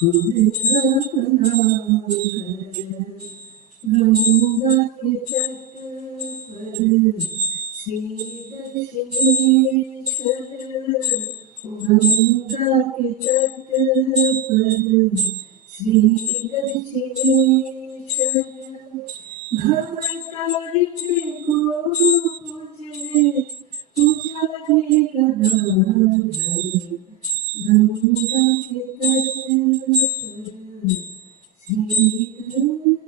गंगा के तट पर श्री दक्षिणेश्वर, गंगा के तट पर श्री दक्षिणेश्वर, भवतारिणी को पूजे पूजारी गदाधर, गंगा के तट पर Shri Dakshineswar.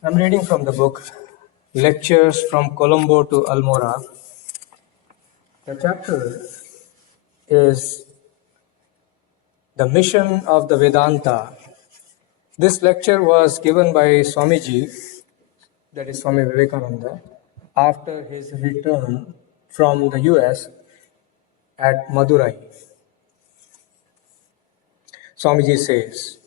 I'm reading from the book Lectures from Colombo to Almora. The chapter is The Mission of the Vedanta. This lecture was given by Swamiji, that is Swami Vivekananda, after his return from the US at Madurai. Swamiji says,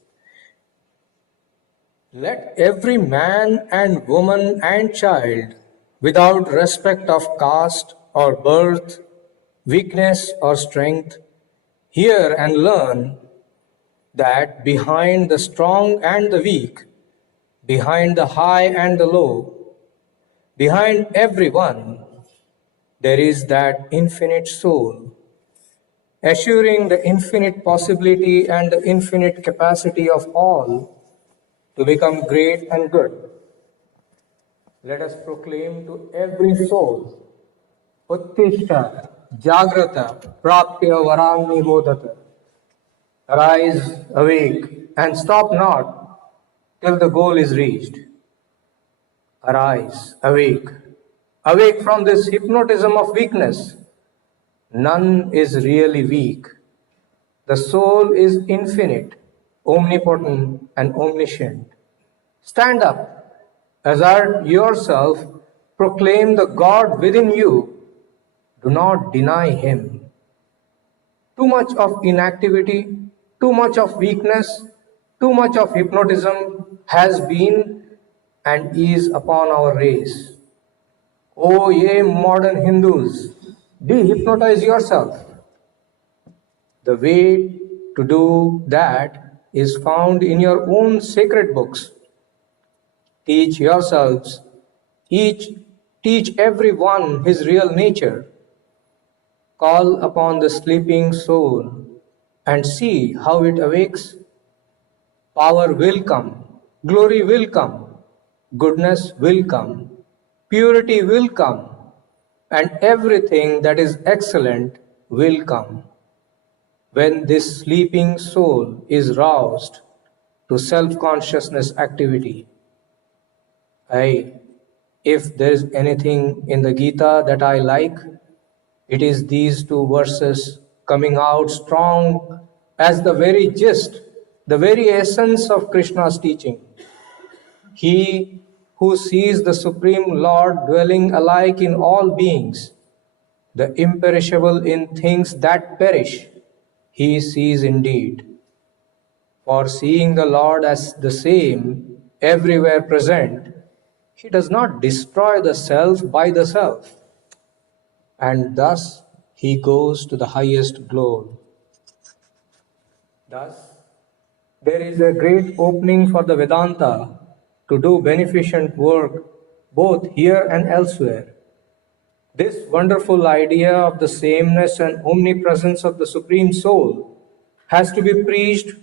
"Let every man and woman and child, without respect of caste or birth, weakness or strength, hear and learn that behind the strong and the weak, behind the high and the low, behind everyone, there is that infinite soul, assuring the infinite possibility and the infinite capacity of all to become great and good. Let us proclaim to every soul, Uttishta, Jagrata, Prapya Varami Bodhata. Arise, awake, and stop not till the goal is reached. Arise, awake, awake from this hypnotism of weakness. None is really weak. The soul is infinite, omnipotent, and omniscient. Stand up, assert yourself, proclaim the God within you. Do not deny Him. Too much of inactivity, too much of weakness, too much of hypnotism has been and is upon our race. Oh, ye modern Hindus, dehypnotize yourself. The way to do that is found in your own sacred books. Teach yourselves, teach everyone his real nature. Call upon the sleeping soul and see how it awakes. Power will come, glory will come, goodness will come, purity will come, and everything that is excellent will come. When this sleeping soul is roused to self-consciousness activity. If there is anything in the Gita that I like, it is these two verses coming out strong as the very gist, the very essence of Krishna's teaching. He who sees the Supreme Lord dwelling alike in all beings, the imperishable in things that perish, he sees indeed. For seeing the Lord as the same, everywhere present, he does not destroy the self by the self, and thus he goes to the highest glory. Thus, there is a great opening for the Vedanta to do beneficent work both here and elsewhere. This wonderful idea of the sameness and omnipresence of the Supreme Soul has to be preached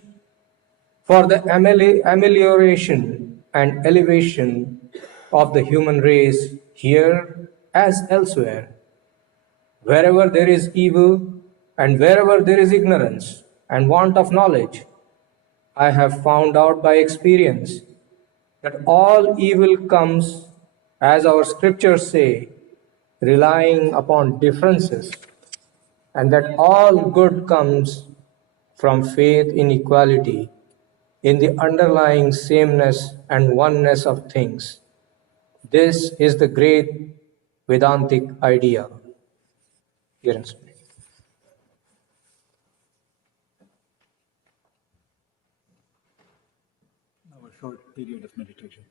for the amelioration and elevation of the human race here as elsewhere. Wherever there is evil and wherever there is ignorance and want of knowledge, I have found out by experience that all evil comes, as our scriptures say, relying upon differences. and that all good comes from faith in equality, in the underlying sameness and oneness of things. This is the great Vedantic idea. Yes. Now a short period of meditation.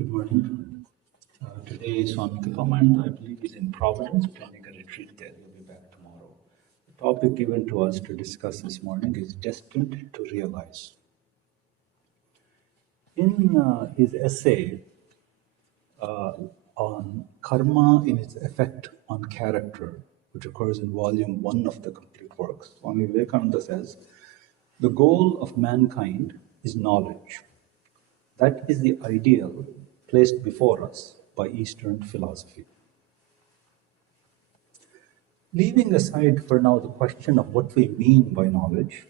Good morning. Today Swami Kripamananda, I believe, is in Providence planning a retreat there. He'll be back tomorrow. The topic given to us to discuss this morning is Destined to Realize. In his essay on karma in its effect on character, which occurs in volume 1 of the complete works, Swami Vivekananda says, the goal of mankind is knowledge. That is the ideal placed before us by Eastern philosophy. Leaving aside for now the question of what we mean by knowledge,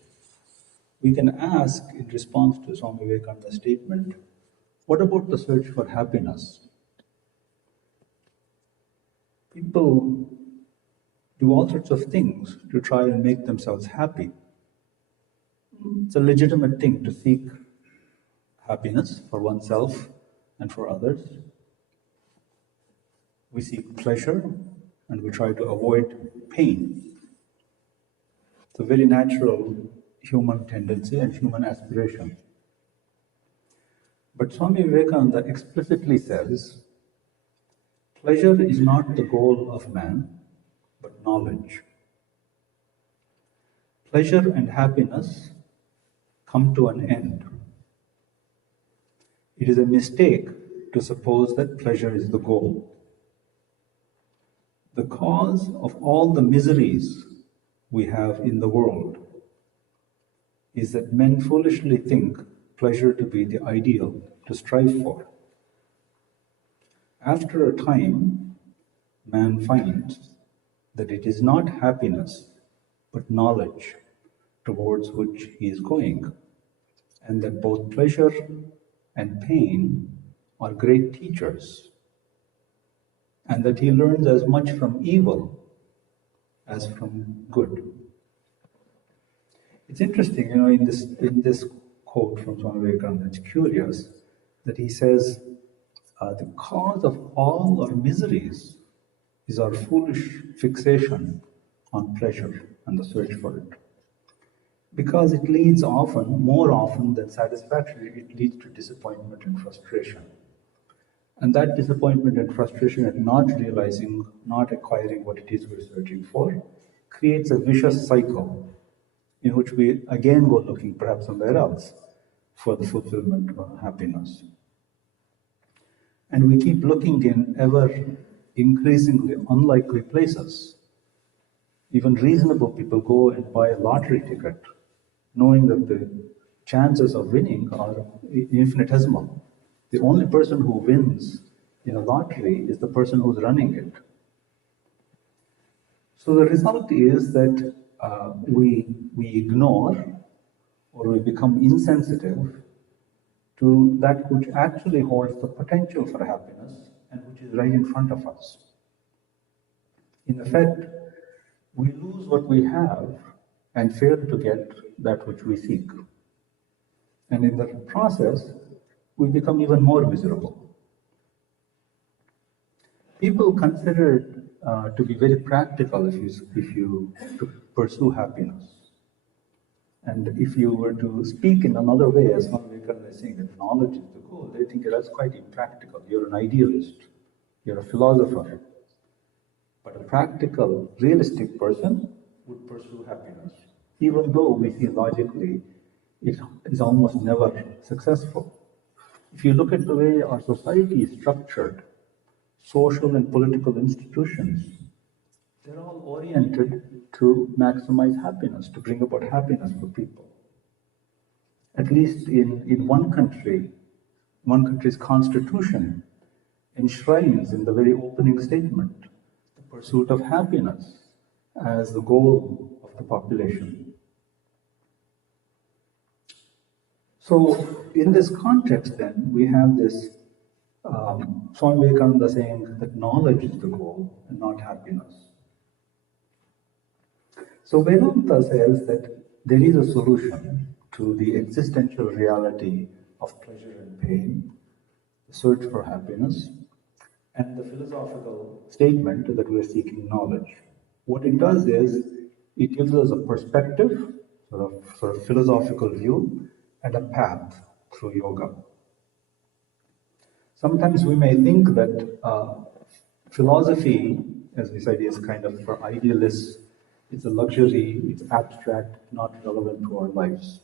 we can ask in response to Swami Vivekananda's statement, what about the search for happiness? People do all sorts of things to try and make themselves happy. It's a legitimate thing to seek happiness for oneself and for others. We seek pleasure and we try to avoid pain. It's a very natural human tendency and human aspiration. But Swami Vivekananda explicitly says, pleasure is not the goal of man, but knowledge. Pleasure and happiness come to an end. It is a mistake to suppose that pleasure is the goal. The cause of all the miseries we have in the world is that men foolishly think pleasure to be the ideal to strive for. After a time, man finds that it is not happiness, but knowledge towards which he is going, and that both pleasure and pain are great teachers, and that he learns as much from evil as from good. It's interesting, in this quote from Swami Vivekananda, it's curious that he says, the cause of all our miseries is our foolish fixation on pleasure and the search for it. Because it leads more often than satisfaction, it leads to disappointment and frustration. And that disappointment and frustration at not realizing, not acquiring what it is we're searching for, creates a vicious cycle in which we again go looking perhaps somewhere else for the fulfillment of happiness. And we keep looking in ever increasingly unlikely places. Even reasonable people go and buy a lottery ticket, knowing that the chances of winning are infinitesimal. The only person who wins in a lottery is the person who's running it. So the result is that we ignore or we become insensitive to that which actually holds the potential for happiness and which is right in front of us. In effect, we lose what we have and fail to get that which we seek. And in the process, we become even more miserable. People consider it to be very practical if you to pursue happiness. And if you were to speak in another way, as Swami Vivekananda is saying that knowledge is the goal, they think that's quite impractical. You're an idealist, you're a philosopher. But a practical, realistic person would pursue happiness, even though we see logically it is almost never successful. If you look at the way our society is structured, social and political institutions, they're all oriented to maximize happiness, to bring about happiness for people. At least in one country's constitution enshrines in the very opening statement the pursuit of happiness as the goal of the population. So in this context then, we have this Swami Vivekananda saying that knowledge is the goal and not happiness. So Vedanta says that there is a solution to the existential reality of pleasure and pain, the search for happiness, and the philosophical statement that we are seeking knowledge. What it does is, it gives us a perspective, sort of philosophical view, and a path through yoga. Sometimes we may think that philosophy, as we said, is kind of for idealists. It's a luxury, it's abstract, not relevant to our lives.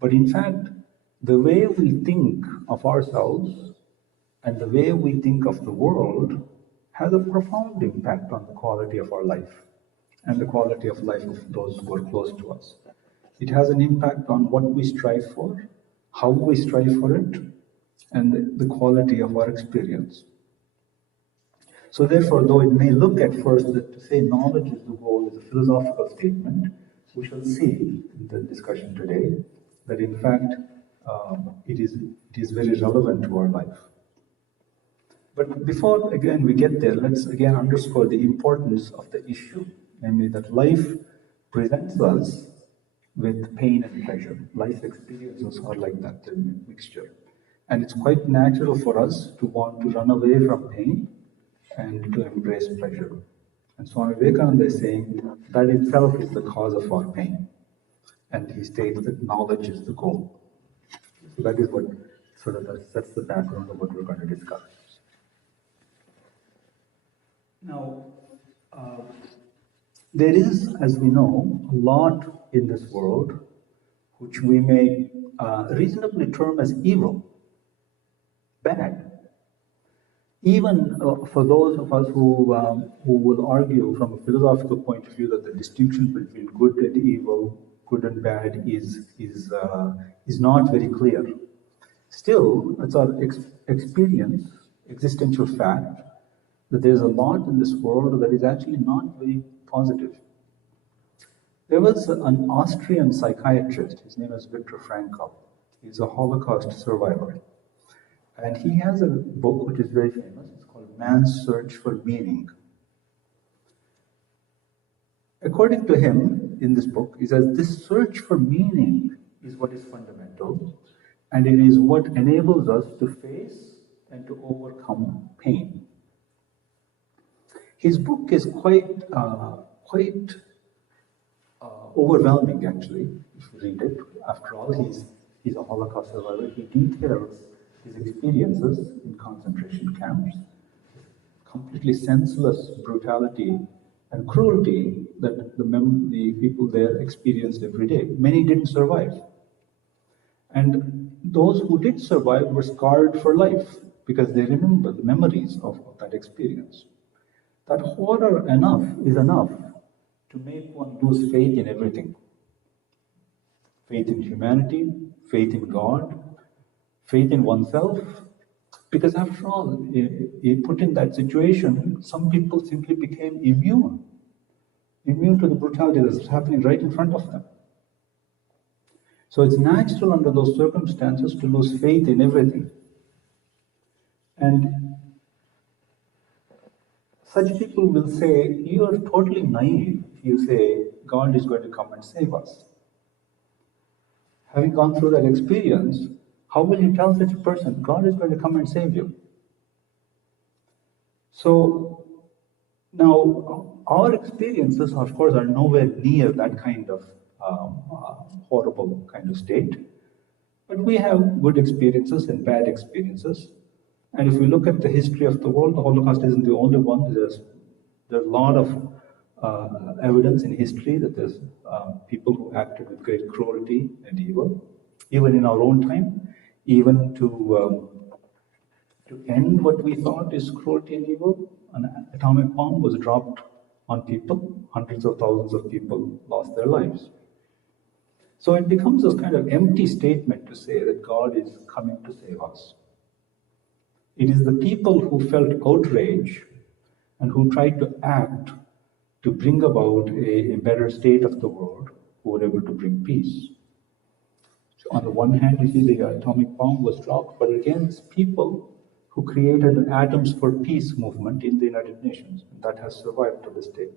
But in fact, the way we think of ourselves and the way we think of the world has a profound impact on the quality of our life and the quality of life of those who are close to us. It has an impact on what we strive for, how we strive for it, and the quality of our experience. So therefore, though it may look at first that to say knowledge is the goal is a philosophical statement, we shall see in the discussion today that in fact it is very relevant to our life. But before again we get there, let's again underscore the importance of the issue, namely that life presents us with pain and pleasure. Life experiences are like that, they're a mixture. And it's quite natural for us to want to run away from pain and to embrace pleasure. And Swami Vivekananda is saying that itself is the cause of our pain. And he states that knowledge is the goal. So that is what sort of sets the background of what we're going to discuss. Now, there is, as we know, a lot in this world which we may reasonably term as evil, bad. Even for those of us who will argue from a philosophical point of view that the distinction between good and evil good and bad is not very clear. Still, it's our experience, existential fact, that there's a lot in this world that is actually not very positive. There was an Austrian psychiatrist, his name is Viktor Frankl. He's a Holocaust survivor. And he has a book which is very famous. It's called Man's Search for Meaning. According to him, in this book, he says this search for meaning is what is fundamental, and it is what enables us to face and to overcome pain. His book is quite overwhelming, actually, if you read it. After all, he's a Holocaust survivor. He details his experiences in concentration camps, completely senseless brutality and cruelty that the people there experienced every day. Many didn't survive. And those who did survive were scarred for life because they remember the memories of that experience. That horror is enough to make one lose faith in everything. Faith in humanity, faith in God, faith in oneself. Because after all, put in that situation, some people simply became immune to the brutality that's happening right in front of them. So it's natural under those circumstances to lose faith in everything. And such people will say, you are totally naive if you say God is going to come and save us. Having gone through that experience, how will you tell such a person, God is going to come and save you? So, now, our experiences, of course, are nowhere near that kind of horrible kind of state. But we have good experiences and bad experiences. And if we look at the history of the world, the Holocaust isn't the only one. There's a lot of evidence in history that there's people who acted with great cruelty and evil, even in our own time, even to end what we thought is cruelty and evil. An atomic bomb was dropped on people. Hundreds of thousands of people lost their lives. So it becomes a kind of empty statement to say that God is coming to save us. It is the people who felt outrage and who tried to act to bring about a better state of the world who were able to bring peace. So on the one hand, you see the atomic bomb was dropped, but again, it's people who created an Atoms for Peace movement in the United Nations, and that has survived to this day.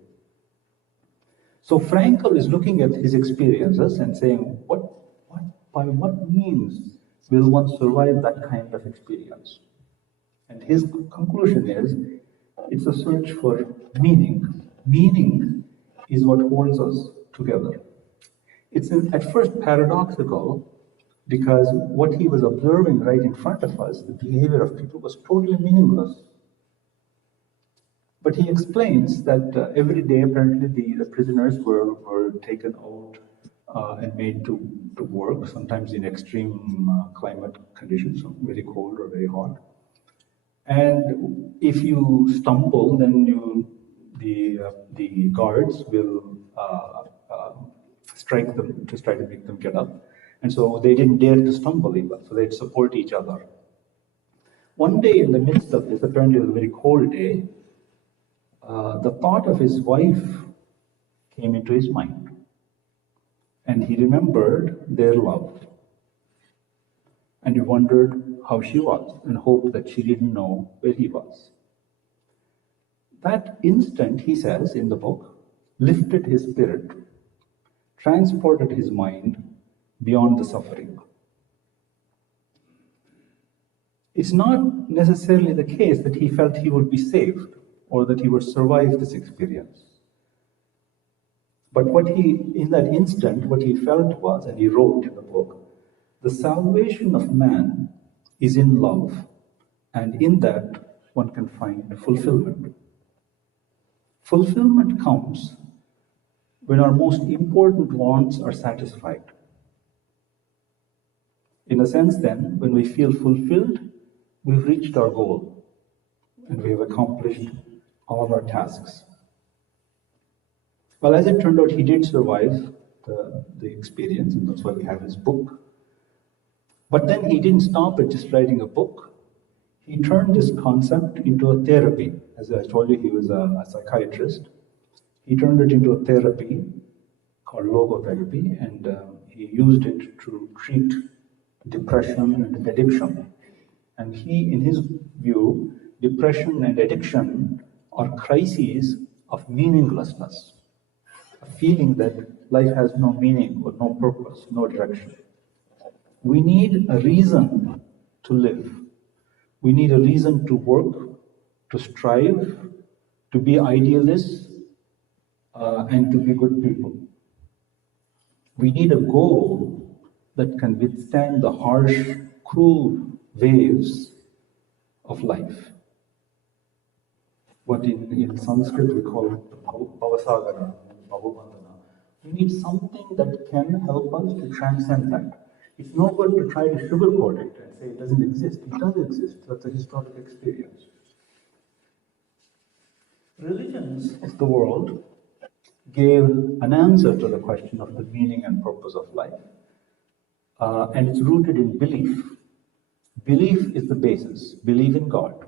So Frankl is looking at his experiences and saying, by what means will one survive that kind of experience? And his conclusion is, it's a search for meaning. Meaning is what holds us together. It's at first paradoxical, because what he was observing right in front of us, the behavior of people, was totally meaningless. But he explains that every day, apparently, the prisoners were taken out and made to work, sometimes in extreme climate conditions, so very cold or very hot. And if you stumble, then the guards will strike them to try to make them get up. And so they didn't dare to stumble even, so they'd support each other. One day in the midst of this, apparently it was a very cold day, the thought of his wife came into his mind. And he remembered their love. And he wondered how she was and hoped that she didn't know where he was. That instant, he says in the book, lifted his spirit, transported his mind beyond the suffering. It's not necessarily the case that he felt he would be saved or that he would survive this experience. But in that instant, what he felt was, and he wrote in the book, the salvation of man is in love, and in that one can find fulfillment. Fulfillment comes when our most important wants are satisfied. In a sense, then, when we feel fulfilled, we've reached our goal and we have accomplished all our tasks. Well, as it turned out, he did survive the experience, and that's why we have his book. But then he didn't stop at just writing a book. He turned this concept into a therapy. As I told you, he was a psychiatrist. He turned it into a therapy called logotherapy, and he used it to treat depression and addiction. And he, in his view, depression and addiction are crises of meaninglessness, a feeling that life has no meaning or no purpose, no direction. We need a reason to live. We need a reason to work, to strive, to be idealists, and to be good people. We need a goal that can withstand the harsh, cruel waves of life. What in Sanskrit we call it Bhavasagara, Bhavabandhana. We need something that can help us to transcend that. It's no good to try to sugarcoat it and say it doesn't exist. It does exist. That's a historic experience. Religions of the world gave an answer to the question of the meaning and purpose of life. And it's rooted in belief. Belief is the basis. Believe in God.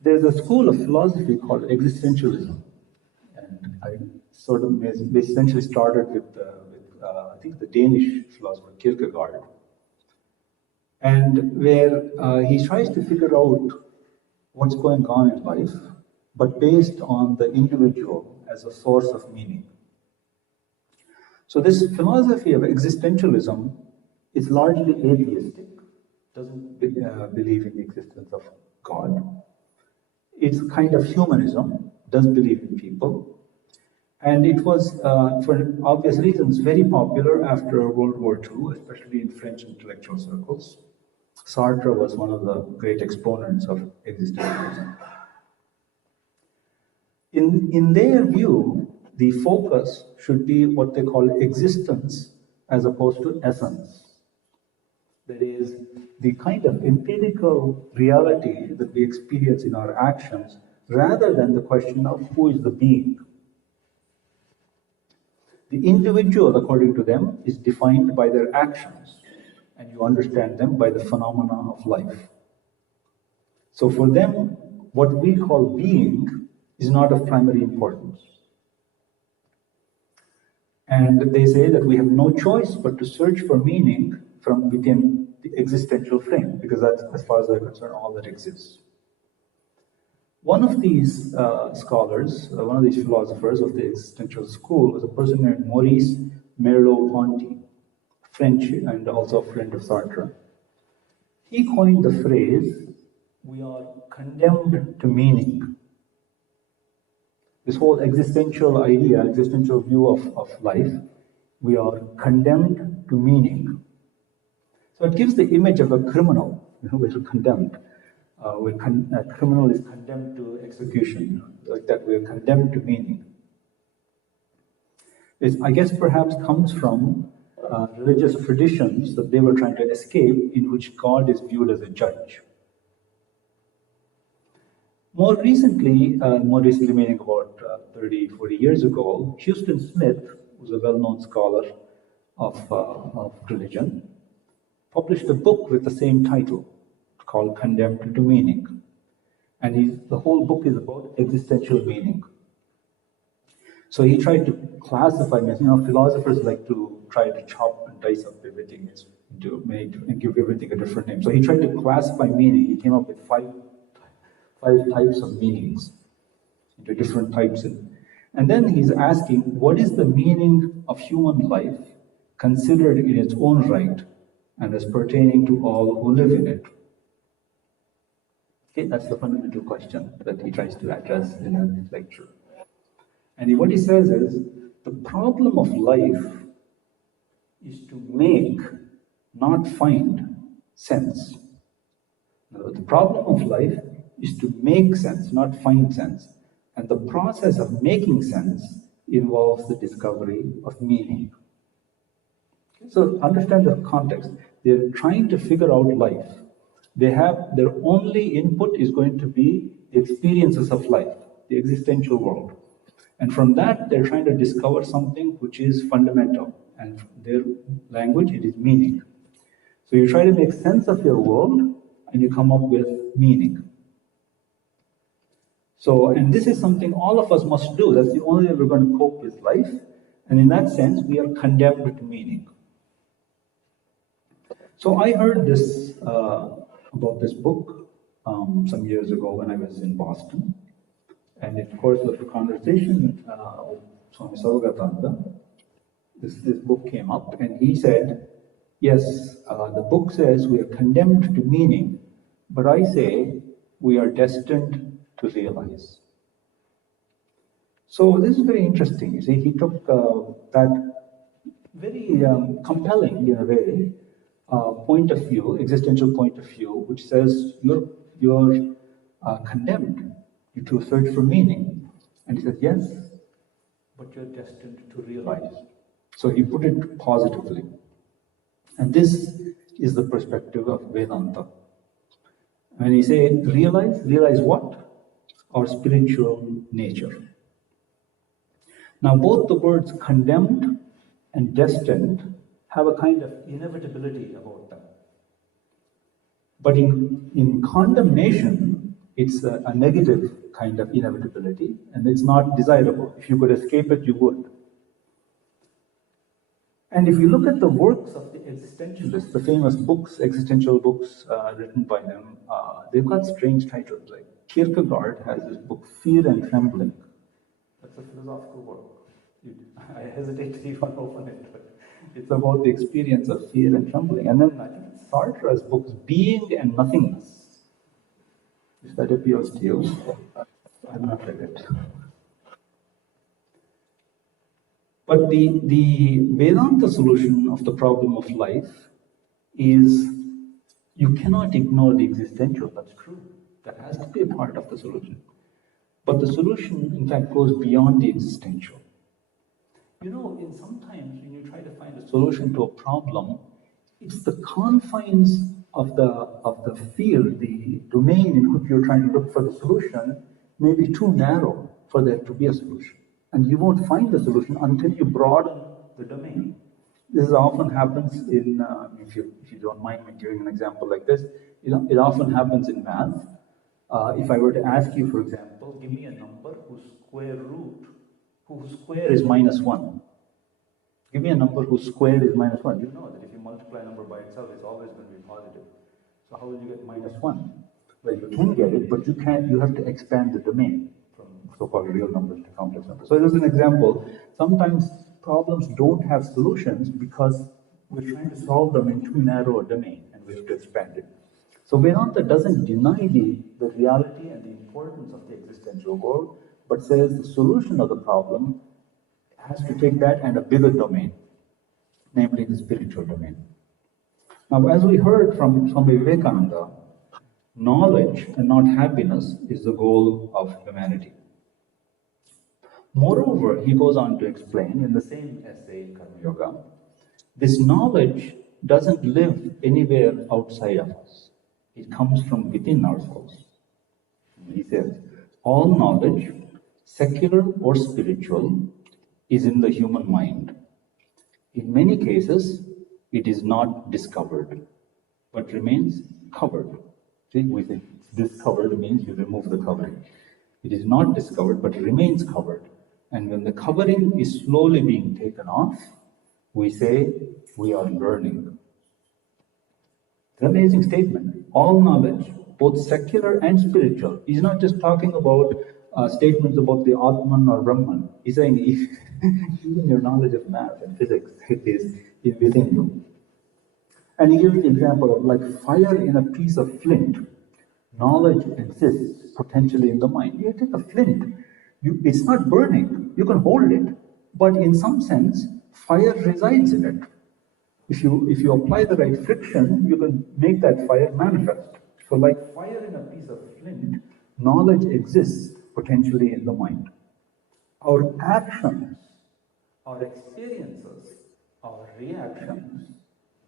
There's a school of philosophy called existentialism. And I sort of essentially started with I think the Danish philosopher Kierkegaard. And where he tries to figure out what's going on in life, but based on the individual as a source of meaning. So this philosophy of existentialism is largely atheistic, doesn't believe in the existence of God. It's kind of humanism, does believe in people. And it was, for obvious reasons, very popular after World War II, especially in French intellectual circles. Sartre was one of the great exponents of existentialism. In their view, the focus should be what they call existence as opposed to essence. That is, the kind of empirical reality that we experience in our actions, rather than the question of who is the being. The individual, according to them, is defined by their actions, and you understand them by the phenomena of life. So for them, what we call being is not of primary importance. And they say that we have no choice but to search for meaning from within the existential frame, because that's, as far as they're concerned, all that exists. One of these scholars, one of these philosophers of the existential school, was a person named Maurice Merleau-Ponty, French and also a friend of Sartre. He coined the phrase, "We are condemned to meaning." This whole existential idea, existential view of life, we are condemned to meaning. So it gives the image of a criminal, which is condemned. A criminal is condemned to execution, like that we are condemned to meaning. It, I guess, perhaps comes from religious traditions that they were trying to escape, in which God is viewed as a judge. More recently, meaning about 30, 40 years ago, Houston Smith, who's a well-known scholar of religion, published a book with the same title, called Condemned to Meaning. And the whole book is about existential meaning. So he tried to classify, philosophers like to try to chop and dice up everything and give everything a different name. So he tried to classify meaning. He came up with five types of meanings into different types. And then he's asking, what is the meaning of human life considered in its own right and as pertaining to all who live in it? Okay, that's the fundamental question that he tries to address in his lecture. And what he says is, the problem of life is to make, not find, sense. The problem of life is to make sense, not find sense. And the process of making sense involves the discovery of meaning. Okay, so understand the context. They're trying to figure out life. Their only input is going to be the experiences of life, the existential world. And from that, they're trying to discover something which is fundamental. And from their language, it is meaning. So you try to make sense of your world and you come up with meaning. So, and this is something all of us must do. That's the only way we're going to cope with life. And in that sense, we are condemned to meaning. So I heard this about this book some years ago when I was in Boston. And in the course of a conversation with Swami Sarvagatanda, this book came up, and he said, yes, the book says we are condemned to meaning, but I say we are destined to realize. So this is very interesting. You see, he took that very compelling, in a way, point of view, existential point of view, which says you're condemned to search for meaning. And he said, yes, but you're destined to realize. So he put it positively. And this is the perspective of Vedanta. When he say realize what? Our spiritual nature. Now both the words condemned and destined have a kind of inevitability about them. But in condemnation, it's a negative kind of inevitability, and it's not desirable. If you could escape it, you would. And if you look at the works of the existentialists, the famous books, existential books written by them, they've got strange titles. Like Kierkegaard has this book, Fear and Trembling. That's a philosophical work. I hesitate to even open it, but it's about the experience of fear and trembling. And then I think Sartre's books, Being and Nothingness. If that appeals to you, I've not read it. But the Vedanta solution of the problem of life is you cannot ignore the existential. That's true. That has to be a part of the solution. But the solution, in fact, goes beyond the existential. You know, sometimes when you try to find a solution to a problem, it's the confines of the field, the domain in which you're trying to look for the solution may be too narrow for there to be a solution. And you won't find the solution until you broaden the domain. This often happens in, if you don't mind me giving an example like this, it often happens in math. If I were to ask you, for example, give me a number whose square is -1. Give me a number whose square is -1. You know that if you multiply a number by itself, it's always going to be positive. So how will you get -1? Well, you can get it, but you have to expand the domain from so-called real numbers to complex numbers. So this is an example. Sometimes problems don't have solutions because we're trying to solve them in too narrow a domain, and we have to expand it. So Vedanta doesn't deny the reality and the importance of the existential world, but says the solution of the problem has to take that and a bigger domain, namely the spiritual domain. Now, as we heard from Vivekananda, knowledge and not happiness is the goal of humanity. Moreover, he goes on to explain in the same essay, Karma Yoga, this knowledge doesn't live anywhere outside of us. It comes from within ourselves. He says, all knowledge, secular or spiritual, is in the human mind. In many cases, it is not discovered, but remains covered. See, we think discovered means you remove the covering. It is not discovered, but remains covered. And when the covering is slowly being taken off, we say we are learning. It's an amazing statement. All knowledge, both secular and spiritual. He's not just talking about statements about the Atman or Brahman. He's saying even your knowledge of math and physics is within you. And he gives the example of like fire in a piece of flint. Knowledge exists potentially in the mind. You take a flint, it's not burning, you can hold it, but in some sense, fire resides in it. If you apply the right friction, you can make that fire manifest. So like fire in a piece of flint, knowledge exists potentially in the mind. Our actions, our experiences, our reactions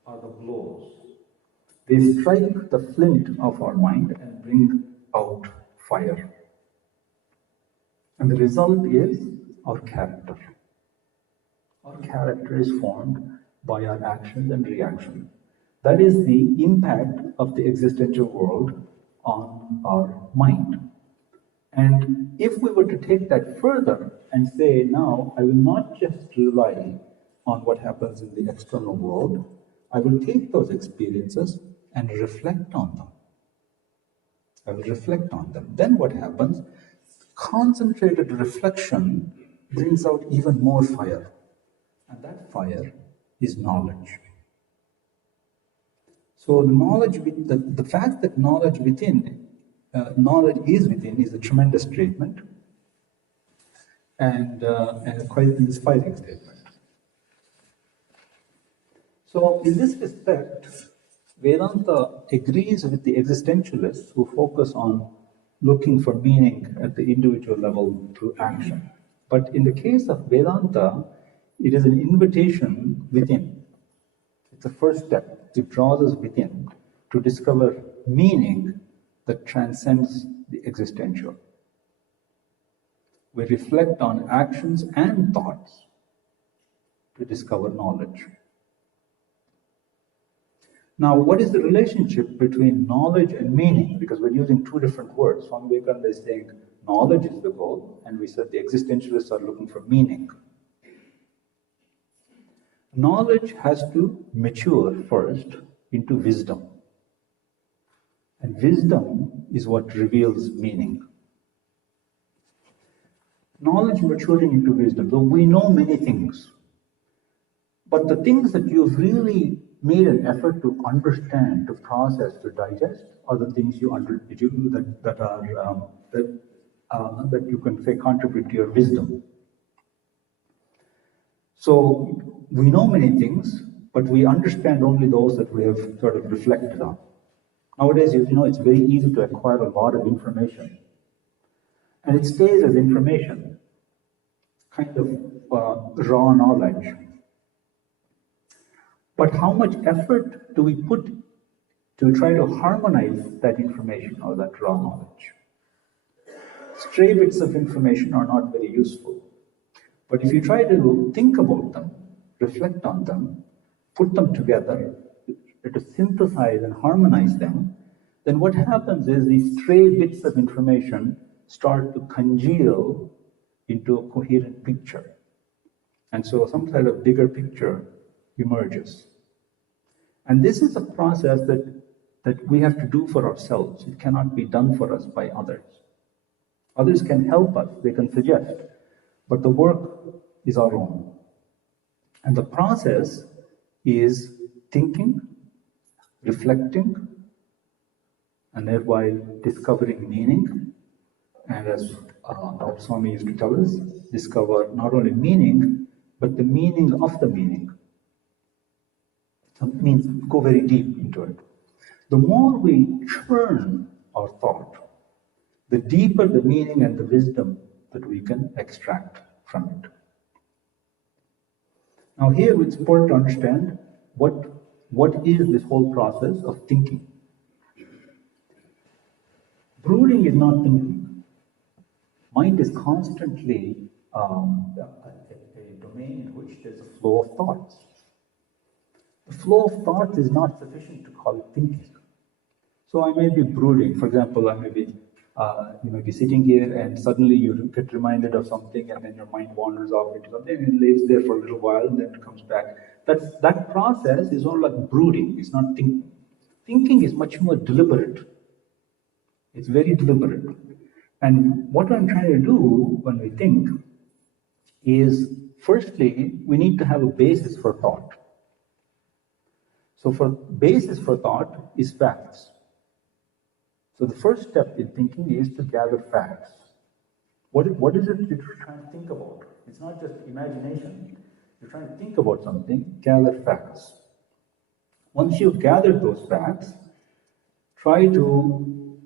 are the blows. They strike the flint of our mind and bring out fire. And the result is our character. Our character is formed by our actions and reactions. That is the impact of the existential world on our mind. And if we were to take that further and say, now, I will not just rely on what happens in the external world, I will take those experiences and reflect on them. I will reflect on them. Then what happens? Concentrated reflection brings out even more fire. And that fire is knowledge. So the knowledge, the fact that knowledge is within is a tremendous statement and a quite inspiring statement. So in this respect, Vedanta agrees with the existentialists who focus on looking for meaning at the individual level through action. But in the case of Vedanta, it is an invitation within. It's the first step. It draws us within to discover meaning that transcends the existential. We reflect on actions and thoughts to discover knowledge. Now, what is the relationship between knowledge and meaning? Because we're using two different words. Swami Vivekananda is saying knowledge is the goal, and we said the existentialists are looking for meaning. Knowledge has to mature first into wisdom. And wisdom is what reveals meaning. Knowledge maturing into wisdom. So we know many things, but the things that you've really made an effort to understand, to process, to digest, are the things that you can say contribute to your wisdom. So we know many things, but we understand only those that we have sort of reflected on. Nowadays, it's very easy to acquire a lot of information, and it stays as information, kind of raw knowledge. But how much effort do we put to try to harmonize that information or that raw knowledge? Stray bits of information are not very useful. But if you try to think about them, reflect on them, put them together, to synthesize and harmonize them, then what happens is these stray bits of information start to congeal into a coherent picture. And so some kind of bigger picture emerges. And this is a process that we have to do for ourselves. It cannot be done for us by others. Others can help us, they can suggest, but the work is our own. And the process is thinking, reflecting, and thereby discovering meaning. And as our Swami used to tell us, discover not only meaning, but the meaning of the meaning. So it means go very deep into it. The more we churn our thought, the deeper the meaning and the wisdom that we can extract from it. Now here it's important to understand what is this whole process of thinking. Brooding is not thinking. Mind is constantly a domain in which there's a flow of thoughts. The flow of thoughts is not sufficient to call it thinking. So I may be brooding. For example, I may be be sitting here and suddenly you get reminded of something and then your mind wanders off into something and it lives there for a little while and then it comes back. That process is all like brooding, it's not thinking. Thinking is much more deliberate. It's very deliberate. And what I'm trying to do when we think is, firstly, we need to have a basis for thought. So for basis for thought is facts. So the first step in thinking is to gather facts. What is it that you're trying to think about? It's not just imagination. You're trying to think about something, gather facts. Once you've gathered those facts, try to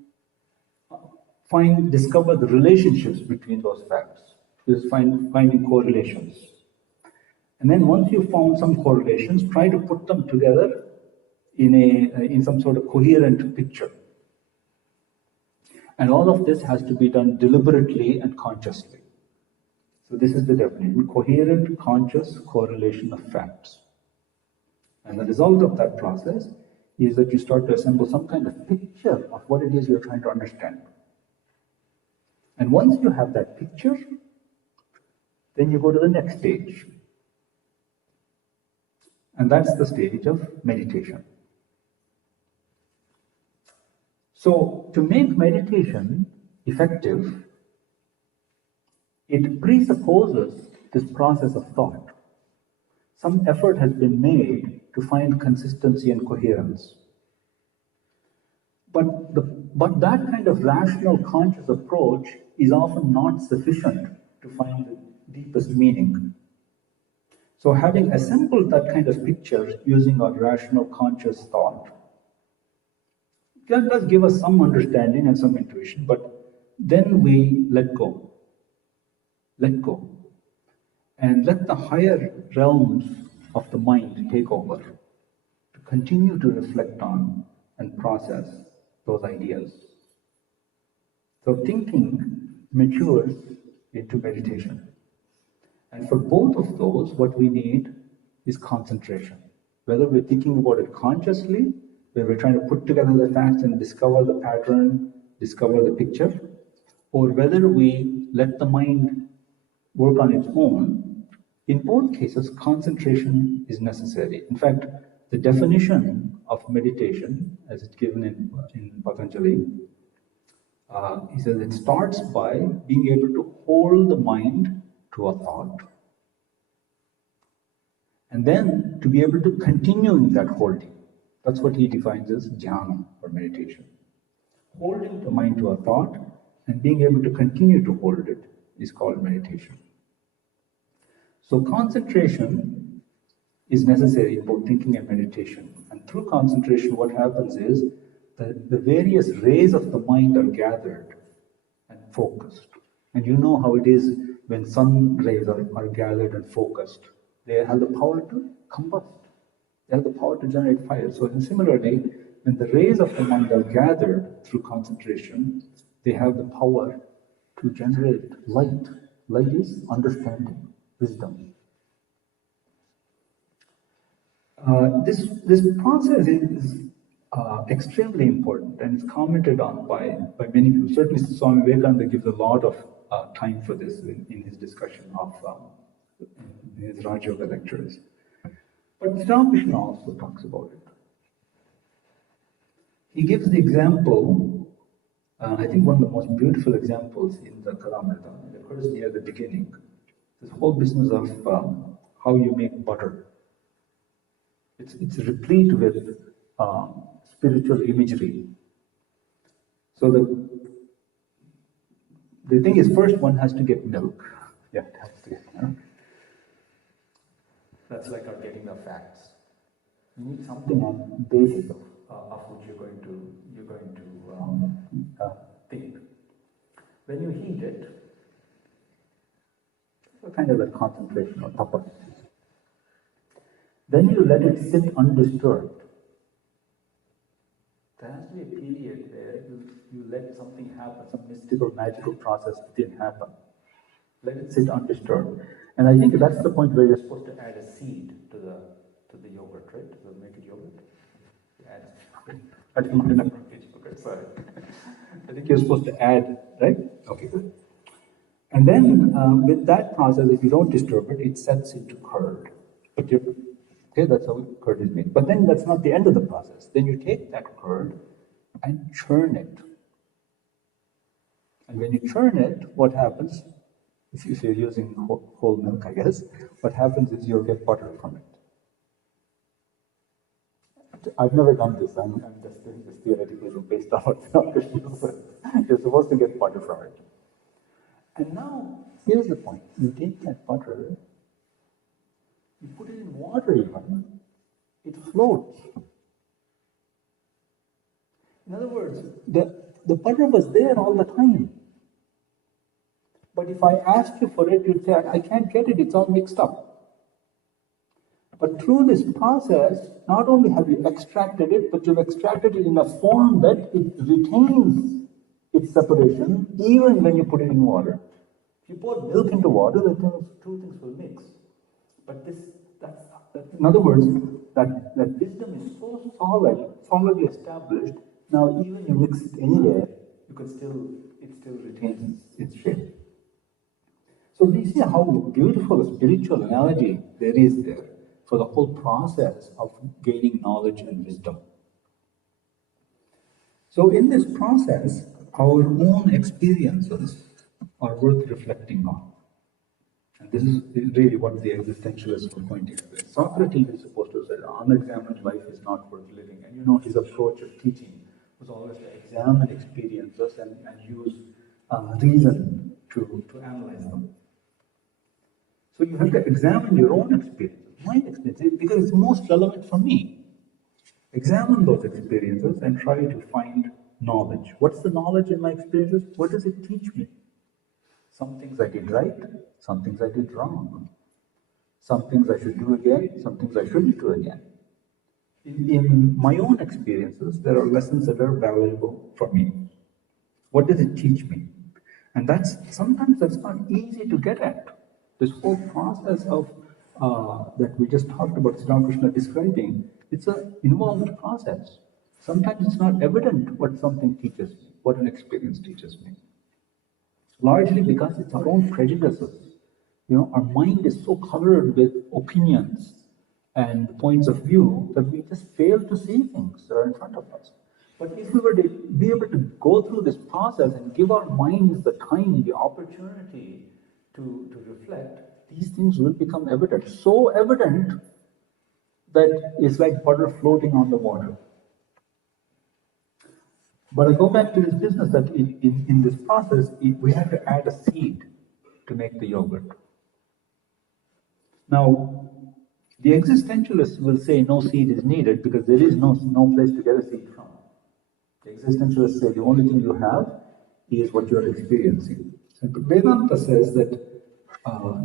discover the relationships between those facts. Just finding correlations. And then once you've found some correlations, try to put them together in some sort of coherent picture. And all of this has to be done deliberately and consciously. So this is the definition: coherent, conscious correlation of facts. And the result of that process is that you start to assemble some kind of picture of what it is you're trying to understand. And once you have that picture, then you go to the next stage. And that's the stage of meditation. So, to make meditation effective, it presupposes this process of thought. Some effort has been made to find consistency and coherence. But that kind of rational, conscious approach is often not sufficient to find the deepest meaning. So having assembled that kind of picture using our rational, conscious thought, that does give us some understanding and some intuition, but then we let go. Let go. And let the higher realms of the mind take over, to continue to reflect on and process those ideas. So thinking matures into meditation. And for both of those, what we need is concentration. Whether we're thinking about it consciously, where we're trying to put together the facts and discover the pattern, discover the picture, or whether we let the mind work on its own, in both cases, concentration is necessary. In fact, the definition of meditation, as it's given in Patanjali, he says it starts by being able to hold the mind to a thought, and then to be able to continue in that holding. That's what he defines as jhana or meditation. Holding the mind to a thought and being able to continue to hold it is called meditation. So concentration is necessary in both thinking and meditation. And through concentration, what happens is that the various rays of the mind are gathered and focused. And you know how it is when sun rays are gathered and focused. They have the power to combust. They have the power to generate fire. So similarly, when the rays of the mind are gathered through concentration, they have the power to generate light. Light is understanding, wisdom. This process is extremely important, and it's commented on by many people. Certainly, Swami Vivekananda gives a lot of time for this in his discussion of in his Raj Yoga lectures. But Sri Ramakrishna also talks about it. He gives the example, I think one of the most beautiful examples in the Kalamrita. It occurs near the beginning. This whole business of how you make butter. It's replete with spiritual imagery. So the thing is, first one has to get milk. Yeah, it has to get milk. That's like our getting the facts. You need something on basis of which you're going to think. When you heat it, so kind of a concentration or tapa. Then you let it sit undisturbed. There has to be a period where you let something happen, some mystical, magical process within happen. Let it sit undisturbed. And I think that's the point where you're supposed to add a seed to the yogurt, right? To make it yogurt. Sorry. I think you're supposed to add, right? Okay, good. And then with that process, if you don't disturb it, it sets into curd. But okay, that's how curd is made. But then that's not the end of the process. Then you take that curd and churn it. And when you churn it, what happens? If you're using whole milk, I guess, what happens is you'll get butter from it. I've never done this. I'm just doing this theoretically based on what you're supposed to get butter from it. And now, here's the point. You take that butter, you put it in water even, it floats. In other words, the butter was there all the time. But if I ask you for it, you'd say, I can't get it, it's all mixed up. But through this process, not only have you extracted it, but you've extracted it in a form that it retains its separation even when you put it in water. If you pour milk into water, the two things will mix. But in other words, that wisdom is so solidly established. Now, even you mix it anywhere, it still retains its shape. So we see how beautiful a spiritual analogy there is there for the whole process of gaining knowledge and wisdom. So in this process, our own experiences are worth reflecting on. And this is really what the existentialists were pointing at. Socrates is supposed to say, unexamined life is not worth living. And his approach of teaching was always to examine experiences and use reason to analyze them. So you have to examine your own experiences, my experiences, because it's most relevant for me. Examine those experiences and try to find knowledge. What's the knowledge in my experiences? What does it teach me? Some things I did right, some things I did wrong. Some things I should do again, some things I shouldn't do again. In my own experiences, there are lessons that are valuable for me. What does it teach me? And sometimes that's not easy to get at. This whole process of that we just talked about, Sri Ramakrishna describing, it's an involved process. Sometimes it's not evident what something teaches me, what an experience teaches me. Largely because it's our own prejudices. Our mind is so covered with opinions and points of view that we just fail to see things that are in front of us. But if we were to be able to go through this process and give our minds the time, the opportunity to reflect, these things will become evident. So evident that it's like butter floating on the water. But I go back to this business that in this process, we have to add a seed to make the yogurt. Now, the existentialists will say no seed is needed because there is no place to get a seed from. The existentialists say the only thing you have is what you are experiencing. And Vedanta says that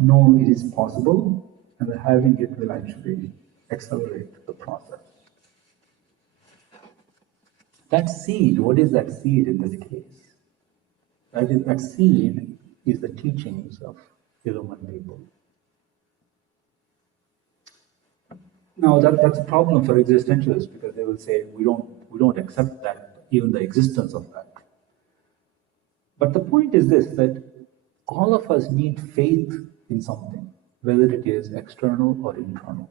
no, it is possible, and that having it will actually accelerate the process. That seed, what is that seed in this case? That seed is the teachings of Illumined people. Now that's a problem for existentialists because they will say we don't accept that, even the existence of that. But the point is this, that all of us need faith in something, whether it is external or internal.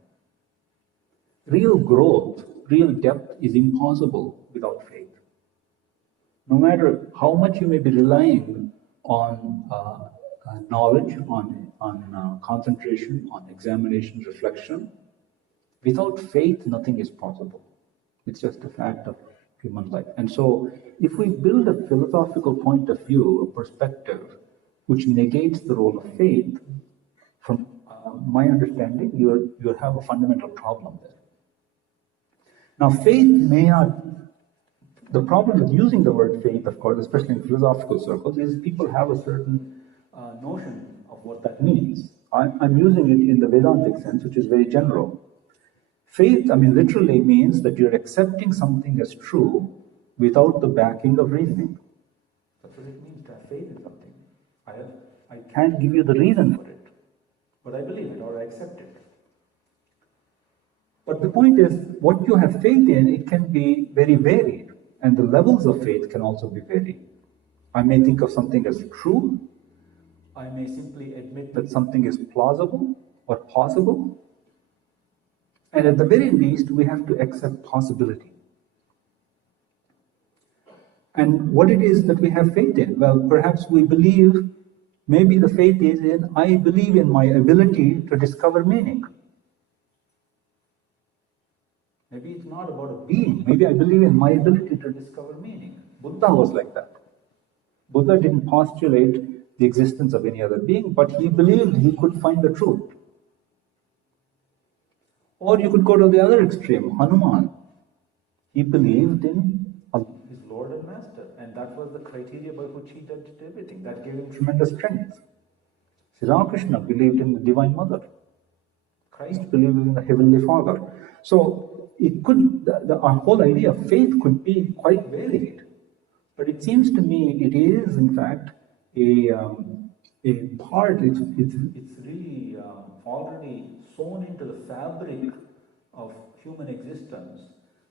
Real growth, real depth is impossible without faith. No matter how much you may be relying on knowledge, on concentration, on examination, reflection, without faith, nothing is possible. It's just a fact of human life. And so, if we build a philosophical point of view, a perspective, which negates the role of faith, from my understanding, you'll have a fundamental problem there. Now, faith may not. The problem with using the word faith, of course, especially in philosophical circles, is people have a certain notion of what that means. I'm using it in the Vedantic sense, which is very general. Faith, literally means that you're accepting something as true without the backing of reasoning. That's what it means to have faith in something. I can't give you the reason for it, but I believe it or I accept it. But the point is, what you have faith in, it can be very varied, and the levels of faith can also be varied. I may think of something as true. I may simply admit that something is plausible or possible. And at the very least, we have to accept possibility. And what it is that we have faith in? Well, perhaps we believe, maybe the faith is in, I believe in my ability to discover meaning. Maybe it's not about a being. Maybe I believe in my ability to discover meaning. Buddha was like that. Buddha didn't postulate the existence of any other being, but he believed he could find the truth. Or you could go to the other extreme, Hanuman. He believed in his Lord and Master, and that was the criteria by which he did everything. That gave him tremendous strength. Sri Ramakrishna believed in the Divine Mother. Christ believed in the Heavenly Father. So it could, our whole idea of faith could be quite varied. But it seems to me it is, in fact, in part, it's really already sewn into the fabric of human existence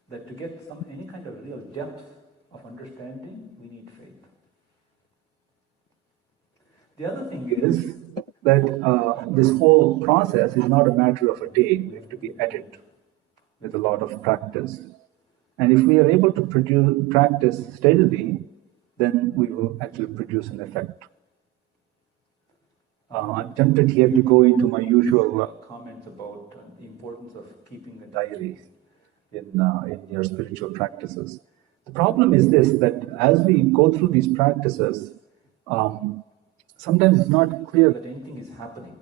that to get any kind of real depth of understanding, we need faith. The other thing is that this whole process is not a matter of a day. We have to be at it with a lot of practice. And if we are able to practice steadily, then we will actually produce an effect. I'm tempted here to go into my usual comments about the importance of keeping a diary in your spiritual practices. The problem is this, that as we go through these practices, sometimes it's not clear that anything is happening.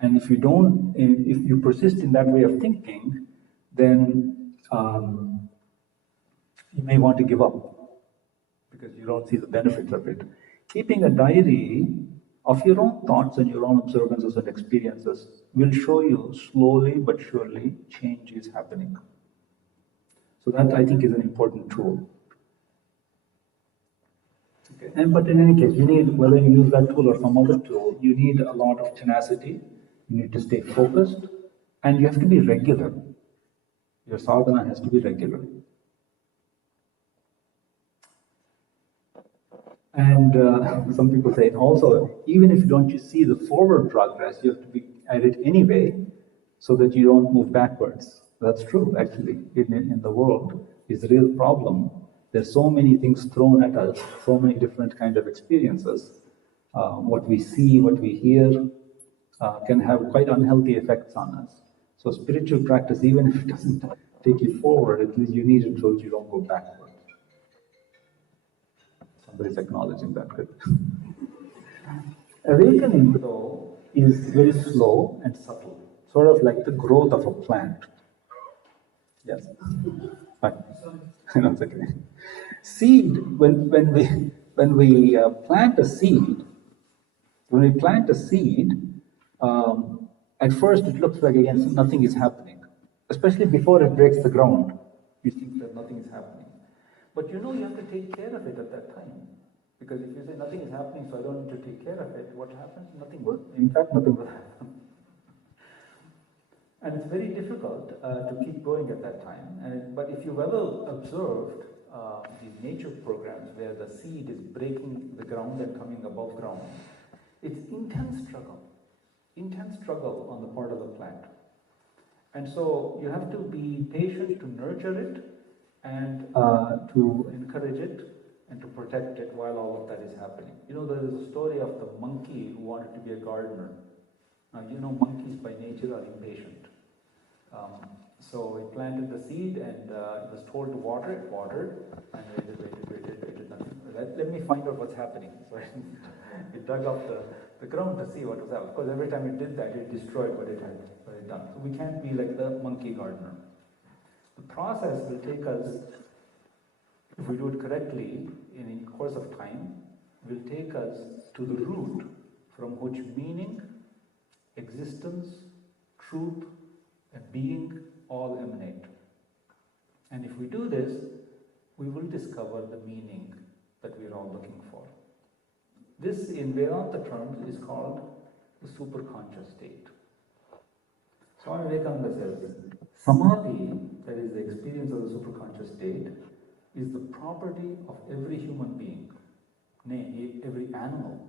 And if you persist in that way of thinking, then you may want to give up because you don't see the benefits of it. Keeping a diary of your own thoughts and your own observances and experiences will show you slowly but surely change is happening. So that, I think, is an important tool. Okay. But in any case, you need, whether you use that tool or some other tool, you need a lot of tenacity, you need to stay focused, and you have to be regular. Your sadhana has to be regular. And some people say also, even if you don't see the forward progress, you have to be at it anyway, so that you don't move backwards. That's true, actually. In the world, is a real problem. There's so many things thrown at us, so many different kind of experiences. What we see, what we hear, can have quite unhealthy effects on us. So spiritual practice, even if it doesn't take you forward, at least you need it so you don't go backward. Somebody's acknowledging that. Good. Awakening, though, is very slow and subtle, sort of like the growth of a plant. Yes. Fine. No, it's okay. Seed. When we plant a seed, at first it looks like again nothing is happening, especially before it breaks the ground. You think that nothing is happening, but you have to take care of it at that time. Because if you say nothing is happening, so I don't need to take care of it, what happens? Nothing will. In fact, nothing will happen. And it's very difficult to keep going at that time. But if you've ever observed these nature programs where the seed is breaking the ground and coming above ground, it's intense struggle on the part of the plant. And so you have to be patient to nurture it and to encourage it and to protect it while all of that is happening. There is a story of the monkey who wanted to be a gardener. Now, monkeys by nature are impatient. So he planted the seed and it was told to water, it watered, and waited nothing. Let me find out what's happening. So he dug up the ground to see what was happening. Of course, every time it did that, it destroyed what it had done. So we can't be like the monkey gardener. The process will take us, if we do it correctly, in the course of time, will take us to the root from which meaning, existence, truth, and being all emanate. And if we do this, we will discover the meaning that we are all looking for. This, in Vedanta terms, is called the superconscious state. Swami Vivekananda says, Samadhi, that is the experience of the superconscious state, is the property of every human being, nay, every animal.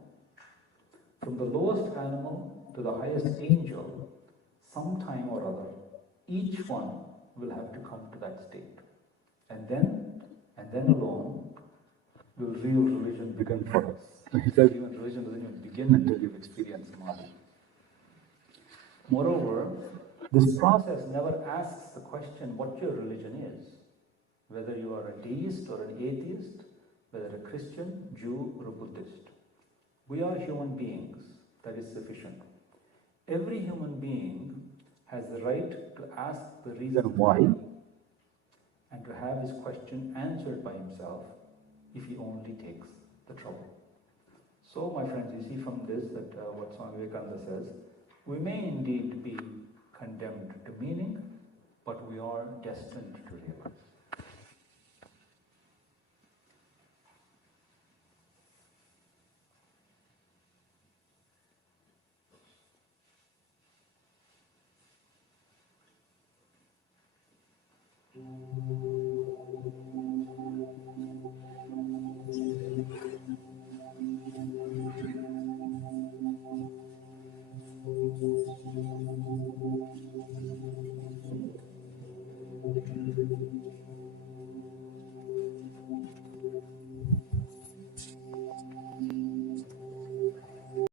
From the lowest animal to the highest angel, sometime or other, each one will have to come to that state. And then alone, will real religion begin for us. He says even religion doesn't even begin until you've experienced Samadhi. Moreover, this process never asks the question what your religion is. Whether you are a deist or an atheist, whether a Christian, Jew, or a Buddhist. We are human beings, that is sufficient. Every human being has the right to ask the reason why and to have his question answered by himself if he only takes the trouble. So, my friends, you see from this that what Swami Vivekananda says, we may indeed be condemned to meaning, but we are destined to realize.